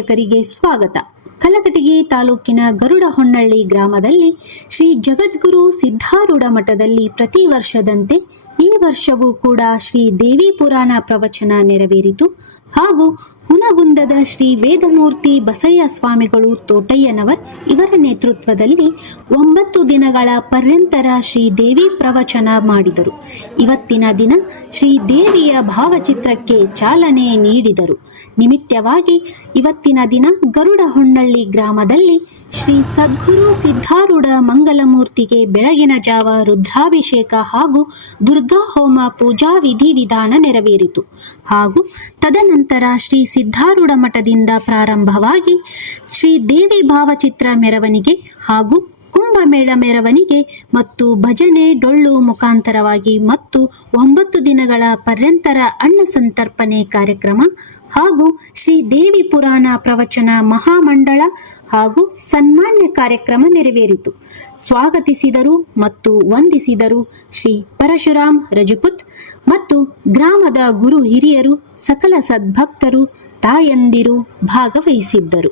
ವೀಕ್ಷಕರಿಗೆ ಸ್ವಾಗತ. ಕಲಘಟಗಿ ತಾಲೂಕಿನ ಗರುಡಹೊನ್ನಳ್ಳಿ ಗ್ರಾಮದಲ್ಲಿ ಶ್ರೀ ಜಗದ್ಗುರು ಸಿದ್ಧಾರೂಢ ಮಠದಲ್ಲಿ ಪ್ರತಿ ವರ್ಷದಂತೆ ಈ ವರ್ಷವೂ ಕೂಡ ಶ್ರೀ ದೇವಿ ಪುರಾಣ ಪ್ರವಚನ ನೆರವೇರಿತು. ಹಾಗೂ ಹುನಗುಂದದ ಶ್ರೀ ವೇದಮೂರ್ತಿ ಬಸಯ್ಯ ಸ್ವಾಮಿಗಳು ತೋಟಯ್ಯನವರ್ ಇವರ ನೇತೃತ್ವದಲ್ಲಿ 9 ದಿನಗಳ ಪರ್ಯಂತರ ಶ್ರೀ ದೇವಿ ಪ್ರವಚನ ಮಾಡಿದರು. ಇವತ್ತಿನ ದಿನ ಶ್ರೀ ದೇವಿಯ ಭಾವಚಿತ್ರಕ್ಕೆ ಚಾಲನೆ ನೀಡಿದರು. ನಿಮಿತ್ತವಾಗಿ ಇವತ್ತಿನ ದಿನ ಗರುಡಹೊನ್ನಳ್ಳಿ ಗ್ರಾಮದಲ್ಲಿ ಶ್ರೀ ಸದ್ಗುರು ಸಿದ್ಧಾರೂಢ ಮಂಗಲಮೂರ್ತಿಗೆ ಬೆಳಗಿನ ಜಾವ ರುದ್ರಾಭಿಷೇಕ ಹಾಗೂ ದುರ್ಗಾ ಹೋಮ ಪೂಜಾ ವಿಧಿವಿಧಾನ ನೆರವೇರಿತು. ಹಾಗೂ ತದನಂತರ ಶ್ರೀ ಸಿದ್ಧಾರೂಢ ಮಠದಿಂದ ಪ್ರಾರಂಭವಾಗಿ ಶ್ರೀ ದೇವಿ ಭಾವಚಿತ್ರ ಮೆರವಣಿಗೆ ಹಾಗೂ ಕುಂಭಮೇಳ ಮೆರವಣಿಗೆ ಮತ್ತು ಭಜನೆ ಡೊಳ್ಳು ಮುಖಾಂತರವಾಗಿ ಮತ್ತು 9 ದಿನಗಳ ಪರ್ಯಂತರ ಅನ್ನ ಸಂತರ್ಪಣೆ ಕಾರ್ಯಕ್ರಮ ಹಾಗೂ ಶ್ರೀ ದೇವಿ ಪುರಾಣ ಪ್ರವಚನ ಮಹಾಮಂಡಳ ಹಾಗೂ ಸನ್ಮಾನ್ಯ ಕಾರ್ಯಕ್ರಮ ನೆರವೇರಿತು. ಸ್ವಾಗತಿಸಿದರು ಮತ್ತು ವಂದಿಸಿದರು ಶ್ರೀ ಪರಶುರಾಮ್ ರಜಪೂತ್ ಮತ್ತು ಗ್ರಾಮದ ಗುರು ಹಿರಿಯರು, ಸಕಲ ಸದ್ಭಕ್ತರು, ತಾಯಂದಿರು ಭಾಗವಹಿಸಿದ್ದರು.